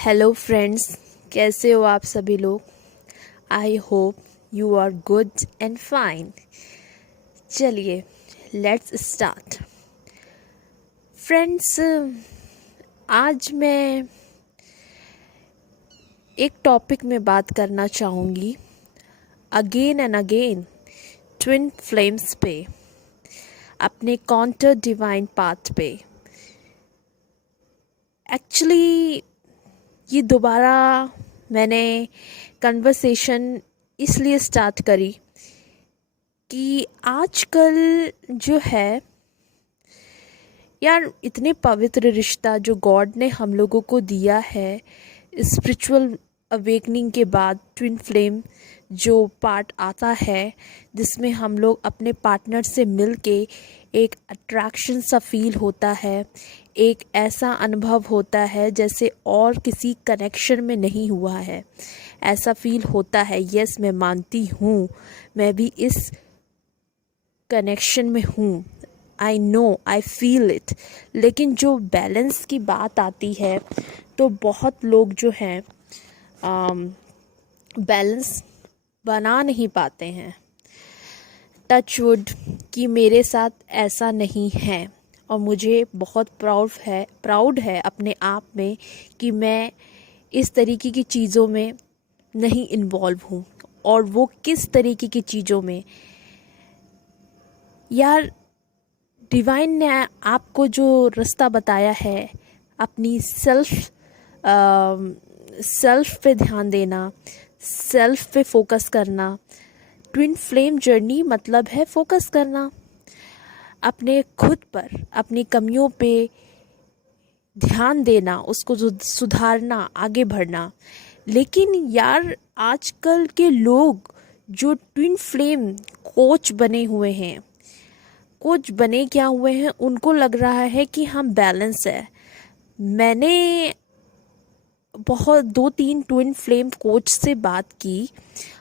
Hello friends, कैसे हो आप सभी लोग। I hope you are good and fine. चलिए लेट्स स्टार्ट। फ्रेंड्स, आज मैं एक टॉपिक में बात करना चाहूँगी, again and again twin flames पे, अपने काउंटर डिवाइन पाथ पे। एक्चुअली ये दोबारा मैंने कन्वर्सेशन इसलिए स्टार्ट करी कि आजकल जो है यार, इतने पवित्र रिश्ता जो गॉड ने हम लोगों को दिया है, स्पिरिचुअल अवेकनिंग के बाद ट्विन फ्लेम जो पार्ट आता है, जिसमें हम लोग अपने पार्टनर से मिलके एक अट्रैक्शन सा फील होता है, एक ऐसा अनुभव होता है जैसे और किसी कनेक्शन में नहीं हुआ है, ऐसा फील होता है। यस, मैं मानती हूँ, मैं भी इस कनेक्शन में हूँ। I know, I feel it. लेकिन जो बैलेंस की बात आती है तो बहुत लोग जो हैं बैलेंस बना नहीं पाते हैं। टच वुड कि मेरे साथ ऐसा नहीं है, और मुझे बहुत प्राउड है अपने आप में कि मैं इस तरीके की चीज़ों में नहीं इन्वॉल्व हूँ। और वो किस तरीके की चीज़ों में यार, डिवाइन ने आपको जो रास्ता बताया है, अपनी सेल्फ पे ध्यान देना, सेल्फ पे फोकस करना। ट्विन फ्लेम जर्नी मतलब है फोकस करना अपने खुद पर, अपनी कमियों पे ध्यान देना, उसको सुधारना, आगे बढ़ना। लेकिन यार, आजकल के लोग जो ट्विन फ्लेम कोच बने हुए हैं, कोच बने क्या हुए हैं, उनको लग रहा है कि हम बैलेंस है। मैंने बहुत 2-3 ट्विन फ्लेम कोच से बात की,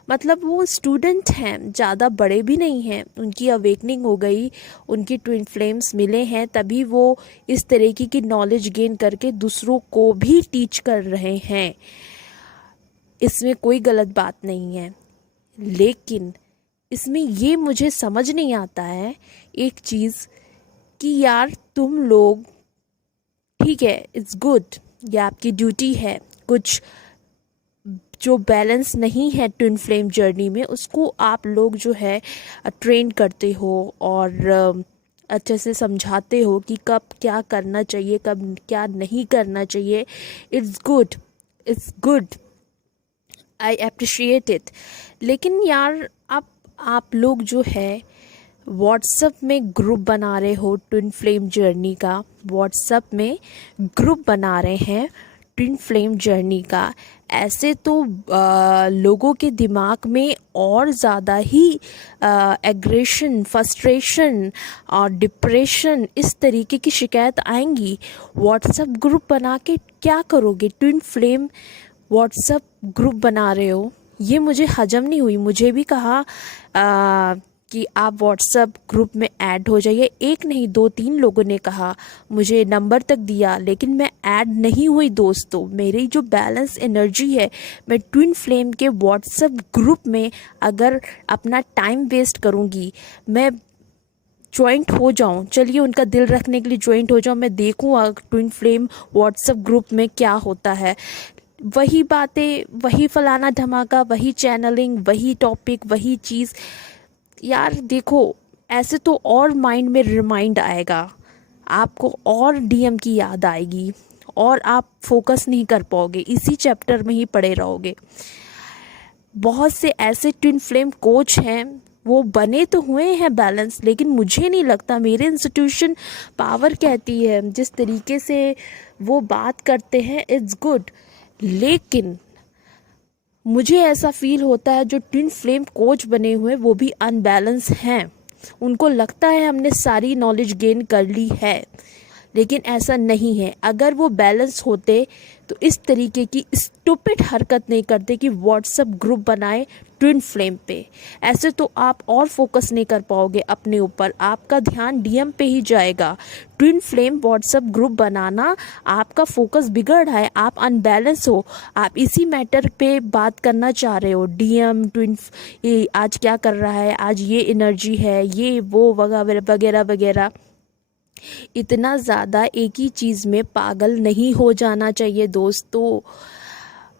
मतलब वो स्टूडेंट हैं, ज़्यादा बड़े भी नहीं हैं, उनकी अवेकनिंग हो गई, उनकी ट्विन फ्लेम्स मिले हैं, तभी वो इस तरीके की नॉलेज गेन करके दूसरों को भी टीच कर रहे हैं। इसमें कोई गलत बात नहीं है, लेकिन इसमें ये मुझे समझ नहीं आता है एक चीज़ कि यार, तुम लोग ठीक है, इट्स गुड, ये आपकी ड्यूटी है। कुछ जो बैलेंस नहीं है ट्विन फ्लेम जर्नी में, उसको आप लोग जो है ट्रेन करते हो और अच्छे से समझाते हो कि कब क्या करना चाहिए, कब क्या नहीं करना चाहिए। It's good, it's good, I appreciate it. लेकिन यार, आप लोग जो है व्हाट्सएप में ग्रुप बना रहे हो ट्विन फ्लेम जर्नी का, व्हाट्सएप में ग्रुप बना रहे हैं ट्विन फ्लेम जर्नी का। ऐसे तो लोगों के दिमाग में और ज़्यादा ही एग्रेशन, फ्रस्ट्रेशन और डिप्रेशन, इस तरीके की शिकायत आएंगी। व्हाट्सएप ग्रुप बना के क्या करोगे? ट्विन फ्लेम व्हाट्सएप ग्रुप बना रहे हो, ये मुझे हजम नहीं हुई। मुझे भी कहा कि आप व्हाट्सएप ग्रुप में ऐड हो जाइए। एक नहीं, 2-3 लोगों ने कहा, मुझे नंबर तक दिया, लेकिन मैं ऐड नहीं हुई। दोस्तों, मेरी जो बैलेंस एनर्जी है, मैं ट्विन फ्लेम के व्हाट्सएप ग्रुप में अगर अपना टाइम वेस्ट करूँगी, मैं ज्वाइंट हो जाऊं, चलिए उनका दिल रखने के लिए ज्वाइंट हो जाऊं, मैं देखूँ ट्विन फ्लेम व्हाट्सएप ग्रुप में क्या होता है। वही बातें, वही फलाना धमाका, वही चैनलिंग, वही टॉपिक, वही चीज़। यार देखो, ऐसे तो और माइंड में रिमाइंड आएगा, आपको और डीएम की याद आएगी, और आप फोकस नहीं कर पाओगे, इसी चैप्टर में ही पड़े रहोगे। बहुत से ऐसे ट्विन फ्लेम कोच हैं, वो बने तो हुए हैं बैलेंस, लेकिन मुझे नहीं लगता, मेरे इंस्टीट्यूशन पावर कहती है जिस तरीके से वो बात करते हैं, इट्स गुड। लेकिन मुझे ऐसा फील होता है जो ट्विन फ्लेम कोच बने हुए वो भी अनबैलेंस हैं। उनको लगता है हमने सारी नॉलेज गेन कर ली है, लेकिन ऐसा नहीं है। अगर वो बैलेंस होते तो इस तरीके की स्टूपिड हरकत नहीं करते कि व्हाट्सएप ग्रुप बनाए ट्विन फ्लेम पे। ऐसे तो आप और फोकस नहीं कर पाओगे अपने ऊपर, आपका ध्यान डीएम पे ही जाएगा। ट्विन फ्लेम व्हाट्सएप ग्रुप बनाना, आपका फोकस बिगड़ रहा है, आप अनबैलेंस हो। आप इसी मैटर पे बात करना चाह रहे हो, डीएम ट्विन, ये आज क्या कर रहा है, आज ये एनर्जी है, ये वो वगैरह वगैरह वगैरह। इतना ज़्यादा एक ही चीज़ में पागल नहीं हो जाना चाहिए दोस्तों।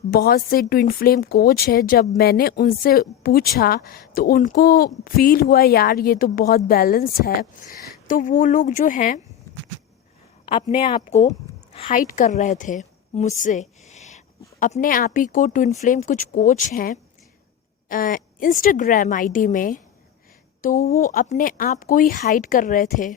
बहुत से ट्विन फ्लेम कोच है, जब मैंने उनसे पूछा तो उनको फील हुआ यार ये तो बहुत बैलेंस है, तो वो लोग जो हैं अपने आप को हाइड कर रहे थे मुझसे। अपने आप ही को ट्विन फ्लेम कुछ कोच हैं इंस्टाग्राम आईडी में, तो वो अपने आप को ही हाइड कर रहे थे,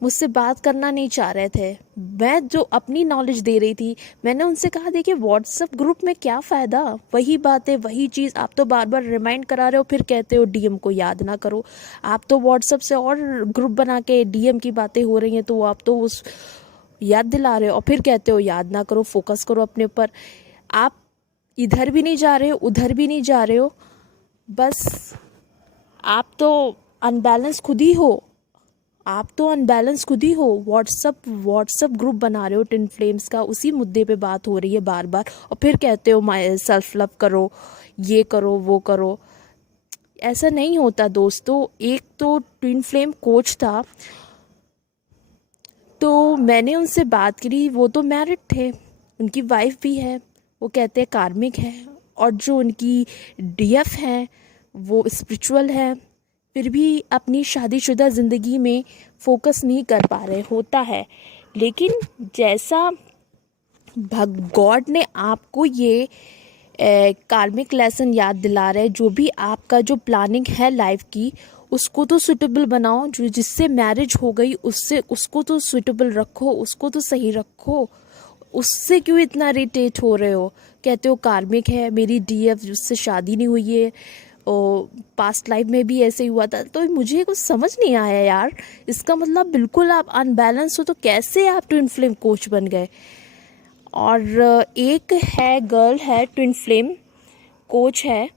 मुझसे बात करना नहीं चाह रहे थे। मैं जो अपनी नॉलेज दे रही थी, मैंने उनसे कहा देखिए व्हाट्सएप ग्रुप में क्या फ़ायदा, वही बात है वही चीज़, आप तो बार बार रिमाइंड करा रहे हो, फिर कहते हो डीएम को याद ना करो। आप तो व्हाट्सएप से और ग्रुप बना के डीएम की बातें हो रही हैं, तो आप तो उस याद दिला रहे हो और फिर कहते हो याद ना करो, फोकस करो अपने ऊपर। आप इधर भी नहीं जा रहे हो, उधर भी नहीं जा रहे हो, बस आप तो अनबैलेंस खुद ही हो। आप तो अनबैलेंस खुद ही हो। व्हाट्सअप ग्रुप बना रहे हो ट्विन फ्लेम्स का, उसी मुद्दे पे बात हो रही है बार बार, और फिर कहते हो माय सेल्फ लव करो, ये करो वो करो। ऐसा नहीं होता दोस्तों। एक तो ट्विन फ्लेम कोच था, तो मैंने उनसे बात करी, वो तो मैरिड थे, उनकी वाइफ भी है, वो कहते हैं कार्मिक है, और जो उनकी डीएफ हैं वो स्पिरिचुअल है, फिर भी अपनी शादीशुदा ज़िंदगी में फोकस नहीं कर पा रहे। होता है, लेकिन जैसा गॉड ने आपको ये कार्मिक लेसन याद दिला रहे, जो भी आपका जो प्लानिंग है लाइफ की, उसको तो सुटेबल बनाओ। जो जिससे मैरिज हो गई उससे उसको तो सुटेबल रखो, उसको तो सही रखो। उससे क्यों इतना इरिटेट हो रहे हो? कहते हो कार्मिक है, मेरी डीएफ जिससे शादी नहीं हुई है और पास्ट लाइफ में भी ऐसे ही हुआ था। तो मुझे कुछ समझ नहीं आया यार, इसका मतलब बिल्कुल आप अनबैलेंस हो, तो कैसे आप ट्विन फ्लेम कोच बन गए? और एक है गर्ल है ट्विन फ्लेम कोच है,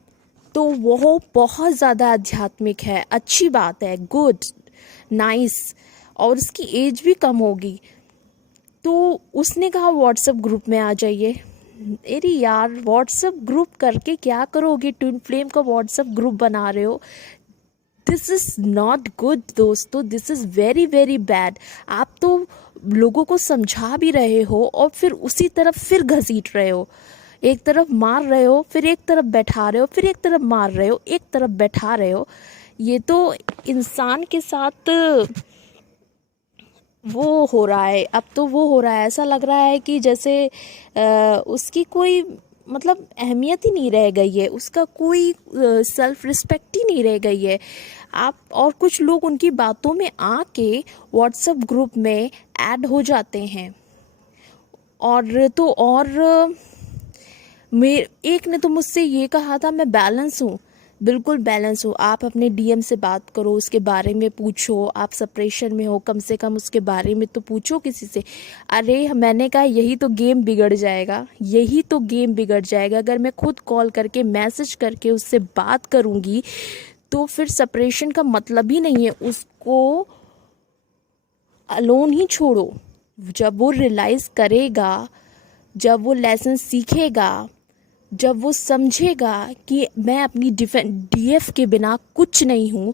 तो वो बहुत ज़्यादा आध्यात्मिक है, अच्छी बात है, गुड नाइस, और उसकी एज भी कम होगी। तो उसने कहा व्हाट्सएप ग्रुप में आ जाइए। अरे यार, व्हाट्सएप ग्रुप करके क्या करोगे? ट्विन फ्लेम का व्हाट्सएप ग्रुप बना रहे हो, दिस इज़ नॉट गुड दोस्तों, this is very very bad. आप तो लोगों को समझा भी रहे हो और फिर उसी तरफ फिर घसीट रहे हो। एक तरफ मार रहे हो, फिर एक तरफ बैठा रहे हो, फिर एक तरफ मार रहे हो, एक तरफ बैठा रहे हो। ये तो इंसान के साथ वो हो रहा है, अब तो वो हो रहा है, ऐसा लग रहा है कि जैसे उसकी कोई मतलब अहमियत ही नहीं रह गई है, उसका कोई सेल्फ रिस्पेक्ट ही नहीं रह गई है। आप और कुछ लोग उनकी बातों में आके व्हाट्सएप ग्रुप में ऐड हो जाते हैं। और तो और एक ने तो मुझसे ये कहा था मैं बैलेंस हूँ, बिल्कुल बैलेंस हो। आप अपने डीएम से बात करो, उसके बारे में पूछो, आप सेपरेशन में हो, कम से कम उसके बारे में तो पूछो किसी से। अरे मैंने कहा यही तो गेम बिगड़ जाएगा, यही तो गेम बिगड़ जाएगा। अगर मैं खुद कॉल करके मैसेज करके उससे बात करूँगी तो फिर सेपरेशन का मतलब ही नहीं है। उसको अलोन ही छोड़ो। जब वो रियलाइज़ करेगा, जब वो लेसन सीखेगा, जब वो समझेगा कि मैं अपनी डीएफ के बिना कुछ नहीं हूँ,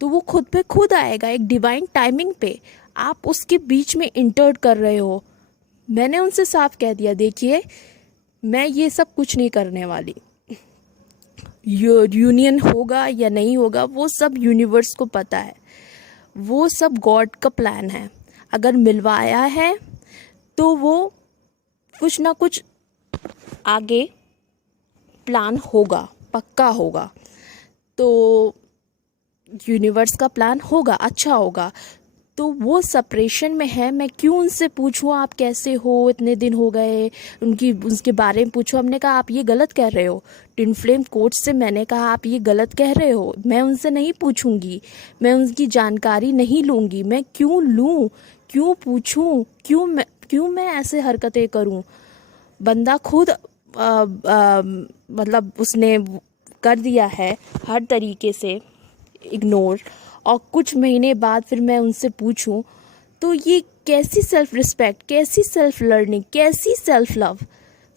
तो वो खुद पे खुद आएगा एक डिवाइन टाइमिंग पे। आप उसके बीच में इंटर कर रहे हो। मैंने उनसे साफ कह दिया, देखिए मैं ये सब कुछ नहीं करने वाली। यूनियन होगा या नहीं होगा वो सब यूनिवर्स को पता है, वो सब गॉड का प्लान है। अगर मिलवाया है तो वो कुछ ना कुछ आगे प्लान होगा, पक्का होगा। तो यूनिवर्स का प्लान होगा, अच्छा होगा। तो तो वो सेपरेशन में है। मैं क्यों उनसे पूछूं आप कैसे हो, इतने दिन हो गए, उसके बारे में पूछूं। हमने कहा आप ये गलत कह रहे हो। ट्विन फ्लेम कोच से मैंने कहा आप ये गलत कह रहे हो, मैं उनसे नहीं पूछूंगी, मैं उनकी जानकारी नहीं लूँगी। मैं क्यों लूँ, क्यों पूछूं, क्यों मैं ऐसे हरकतें करूं। बंदा खुद मतलब उसने कर दिया है हर तरीके से इग्नोर, और कुछ महीने बाद फिर मैं उनसे पूछूं, तो ये कैसी सेल्फ रिस्पेक्ट, कैसी सेल्फ लर्निंग, कैसी सेल्फ लव,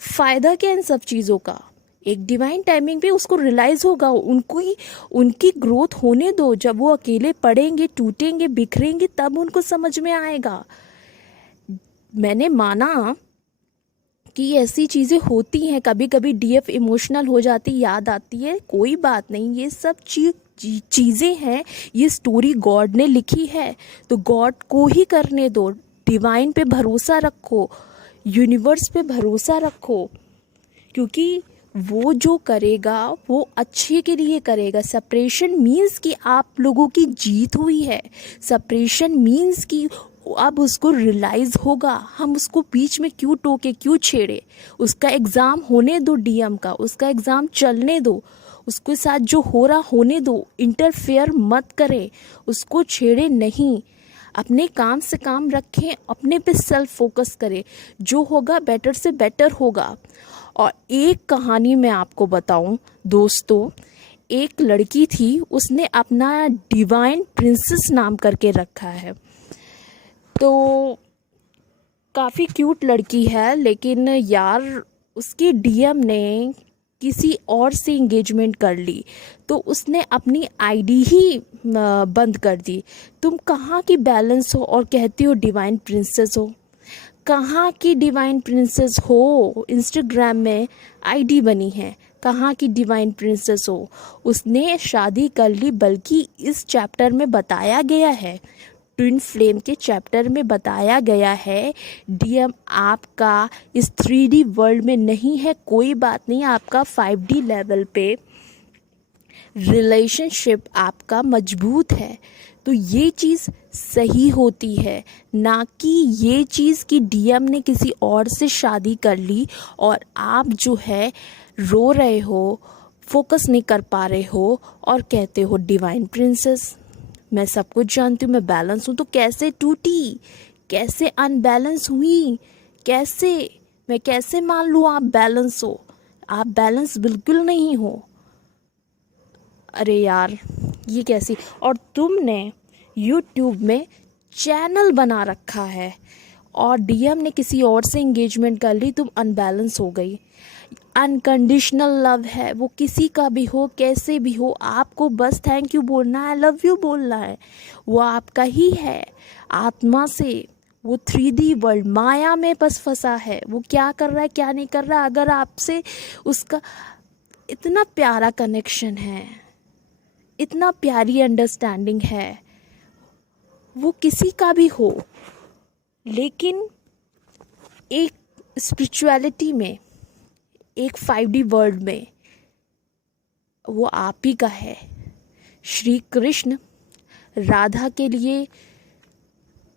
फ़ायदा क्या इन सब चीज़ों का। एक डिवाइन टाइमिंग पे उसको रियलाइज़ होगा, उनकी ग्रोथ होने दो। जब वो अकेले पड़ेंगे, टूटेंगे, बिखरेंगे, तब उनको समझ में आएगा। मैंने माना कि ऐसी चीज़ें होती हैं, कभी कभी डीएफ इमोशनल हो जाती, याद आती है, कोई बात नहीं, ये सब चीज़ें हैं, ये स्टोरी गॉड ने लिखी है, तो गॉड को ही करने दो। डिवाइन पे भरोसा रखो, यूनिवर्स पे भरोसा रखो, क्योंकि वो जो करेगा वो अच्छे के लिए करेगा। सेपरेशन मीन्स कि आप लोगों की जीत हुई है। सेपरेशन मीन्स कि अब उसको रियलाइज़ होगा, हम उसको बीच में क्यों टोके, क्यों छेड़े। उसका एग्ज़ाम होने दो, डीएम का उसका एग्ज़ाम चलने दो, उसके साथ जो हो रहा होने दो, इंटरफेयर मत करें, उसको छेड़े नहीं। अपने काम से काम रखें, अपने पे सेल्फ फोकस करें, जो होगा बेटर से बेटर होगा। और एक कहानी मैं आपको बताऊं दोस्तों, एक लड़की थी, उसने अपना डिवाइन प्रिंसेस नाम करके रखा है। तो काफ़ी क्यूट लड़की है, लेकिन यार उसके डीएम ने किसी और से इंगेजमेंट कर ली, तो उसने अपनी आईडी ही बंद कर दी। तुम कहाँ की बैलेंस हो और कहती हो डिवाइन प्रिंसेस हो? कहाँ की डिवाइन प्रिंसेस हो? इंस्टाग्राम में आईडी बनी है, कहाँ की डिवाइन प्रिंसेस हो? उसने शादी कर ली, बल्कि इस चैप्टर में बताया गया है, ट्विन फ्लेम के चैप्टर में बताया गया है, डीएम आपका इस 3D वर्ल्ड में नहीं है, कोई बात नहीं, आपका 5D लेवल पे रिलेशनशिप आपका मजबूत है। तो ये चीज़ सही होती है, ना कि ये चीज़ कि डीएम ने किसी और से शादी कर ली और आप जो है रो रहे हो, फोकस नहीं कर पा रहे हो और कहते हो डिवाइन प्रिंसेस। मैं सब कुछ जानती हूँ, मैं बैलेंस हूँ, तो कैसे टूटी, कैसे अनबैलेंस हुई, मैं कैसे मान लूँ आप बैलेंस हो? आप बैलेंस बिल्कुल नहीं हो। अरे यार ये कैसी, और तुमने YouTube में चैनल बना रखा है और डीएम ने किसी और से इंगेजमेंट कर ली, तुम अनबैलेंस हो गई। अनकंडीशनल लव है वो, किसी का भी हो, कैसे भी हो, आपको बस थैंक यू बोलना है, लव यू बोलना है, वो आपका ही है आत्मा से। वो 3D वर्ल्ड माया में बस फंसा है, वो क्या कर रहा है क्या नहीं कर रहा। अगर आपसे उसका इतना प्यारा कनेक्शन है, इतना प्यारी अंडरस्टैंडिंग है, वो किसी का भी हो, लेकिन एक स्पिरिचुअलिटी में, एक 5D वर्ल्ड में वो आप ही का है। श्री कृष्ण राधा के लिए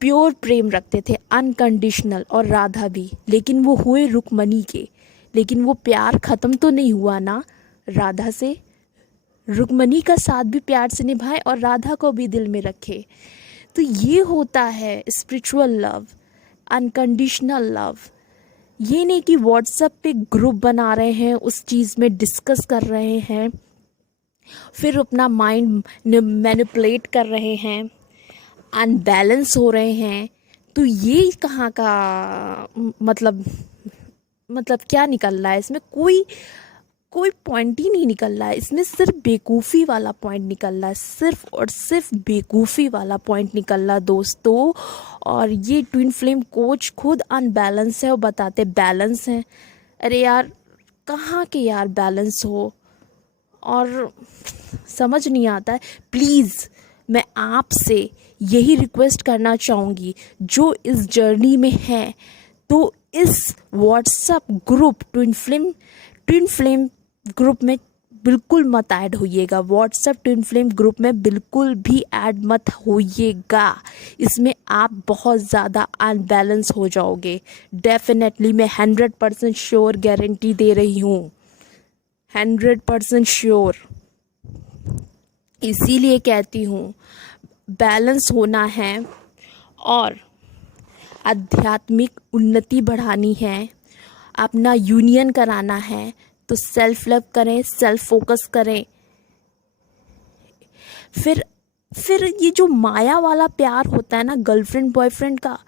प्योर प्रेम रखते थे, अनकंडीशनल, और राधा भी, लेकिन वो हुए रुक्मणी के। लेकिन वो प्यार ख़त्म तो नहीं हुआ ना राधा से। रुक्मणी का साथ भी प्यार से निभाए और राधा को भी दिल में रखे। तो ये होता है स्पिरिचुअल लव, अनकंडीशनल लव। ये नहीं कि व्हाट्सएप पे ग्रुप बना रहे हैं, उस चीज़ में डिस्कस कर रहे हैं, फिर अपना माइंड मैनिपुलेट कर रहे हैं, अनबैलेंस हो रहे हैं। तो ये कहाँ का मतलब क्या निकल रहा है इसमें? कोई पॉइंट ही नहीं निकल रहा है इसमें, सिर्फ बेवकूफ़ी वाला पॉइंट निकल रहा है, सिर्फ और सिर्फ बेवकूफ़ी वाला पॉइंट निकल रहा है दोस्तों। और ये ट्विन फ्लेम कोच खुद अनबैलेंस है और बताते बैलेंस हैं। अरे यार कहाँ के यार बैलेंस हो, और समझ नहीं आता है। प्लीज़ मैं आपसे यही रिक्वेस्ट करना चाहूँगी, जो इस जर्नी में है, तो इस WhatsApp group twin flame group में बिल्कुल मत ऐड होइएगा। व्हाट्सएप ट्विन फ्लेम ग्रुप में बिल्कुल भी ऐड मत होइएगा। इसमें आप बहुत ज़्यादा अनबैलेंस हो जाओगे। डेफिनेटली मैं 100% श्योर गारंटी दे रही हूँ, 100% श्योर। इसीलिए कहती हूँ बैलेंस होना है और आध्यात्मिक उन्नति बढ़ानी है, अपना यूनियन कराना है तो सेल्फ लव करें, सेल्फ फोकस करें। फिर ये जो माया वाला प्यार होता है ना गर्लफ्रेंड बॉयफ्रेंड का,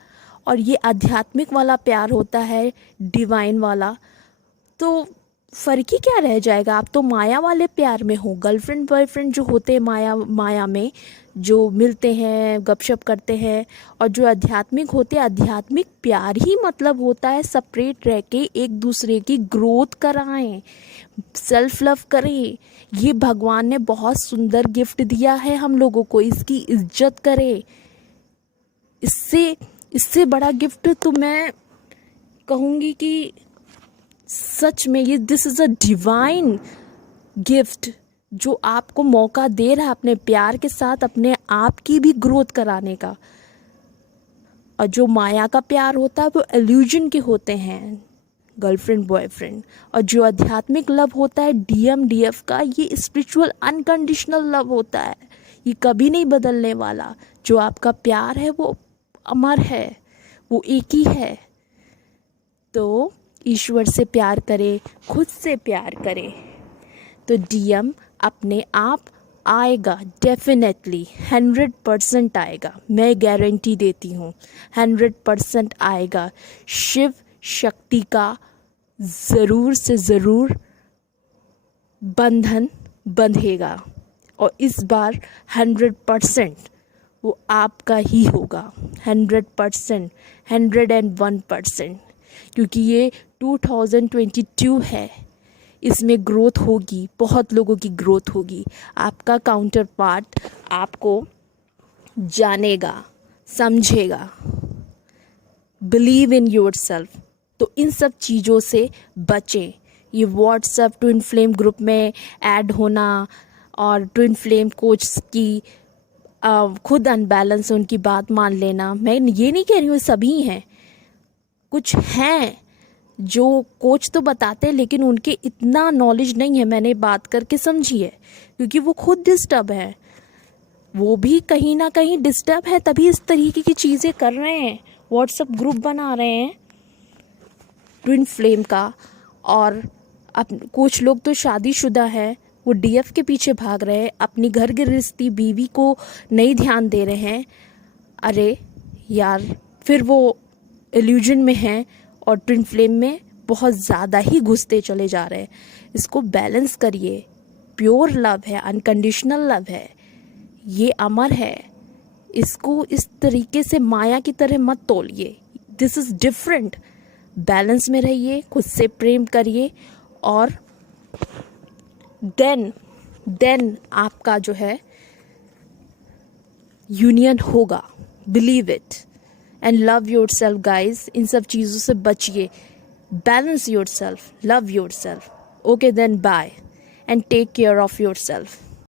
और ये आध्यात्मिक वाला प्यार होता है डिवाइन वाला, तो फ़र्क ही क्या रह जाएगा। आप तो माया वाले प्यार में हो। गर्लफ्रेंड बॉयफ्रेंड जो होते हैं माया में जो मिलते हैं, गपशप करते हैं, और जो आध्यात्मिक होते हैं, आध्यात्मिक प्यार ही मतलब होता है सेपरेट रह के एक दूसरे की ग्रोथ कराएं, सेल्फ लव करें। ये भगवान ने बहुत सुंदर गिफ्ट दिया है हम लोगों को, इसकी इज्जत करें। इससे बड़ा गिफ्ट तो मैं कहूँगी कि सच में ये this is a divine gift जो आपको मौका दे रहा है अपने प्यार के साथ अपने आप की भी ग्रोथ कराने का। और जो माया का प्यार होता है वो इल्यूजन के होते हैं, गर्लफ्रेंड बॉयफ्रेंड। और जो आध्यात्मिक लव होता है DMDF का, ये स्पिरिचुअल अनकंडीशनल लव होता है, ये कभी नहीं बदलने वाला। जो आपका प्यार है वो अमर है, वो एक ही है। तो ईश्वर से प्यार करें, खुद से प्यार करें, तो DM अपने आप आएगा। डेफिनेटली 100% आएगा, मैं गारंटी देती हूँ 100% आएगा। शिव शक्ति का ज़रूर से ज़रूर बंधन बंधेगा, और इस बार 100% वो आपका ही होगा। 100%, 101%, क्योंकि ये 2022 है, इसमें ग्रोथ होगी, बहुत लोगों की ग्रोथ होगी। आपका काउंटर पार्ट आपको जानेगा, समझेगा। Believe in your self. तो इन सब चीज़ों से बचें। ये व्हाट्सएप ट्विन फ्लेम ग्रुप में ऐड होना और ट्विन फ्लेम कोच की खुद अनबैलेंस उनकी बात मान लेना, मैं ये नहीं कह रही हूँ सभी हैं, कुछ हैं जो कोच तो बताते हैं लेकिन उनके इतना नॉलेज नहीं है, मैंने बात करके समझी है, क्योंकि वो खुद डिस्टर्ब है, वो भी कहीं ना कहीं डिस्टर्ब है, तभी इस तरीके की चीज़ें कर रहे हैं, व्हाट्सएप ग्रुप बना रहे हैं ट्विन फ्लेम का। और अब कुछ लोग तो शादीशुदा है, वो DF के पीछे भाग रहे हैं, अपनी घर गृहस्थी बीवी को नहीं ध्यान दे रहे हैं। अरे यार, फिर वो इल्यूजन में हैं और ट्विन फ्लेम में बहुत ज़्यादा ही घुसते चले जा रहे हैं। इसको बैलेंस करिए। प्योर लव है, अनकंडीशनल लव है, ये अमर है। इसको इस तरीके से माया की तरह मत तोलिए। This is different. बैलेंस में रहिए, खुद से प्रेम करिए, और देन आपका जो है यूनियन होगा। Believe it and love yourself guys. इन सब चीज़ों से बचिए। Balance yourself, love yourself. Okay then, bye and take care of your self.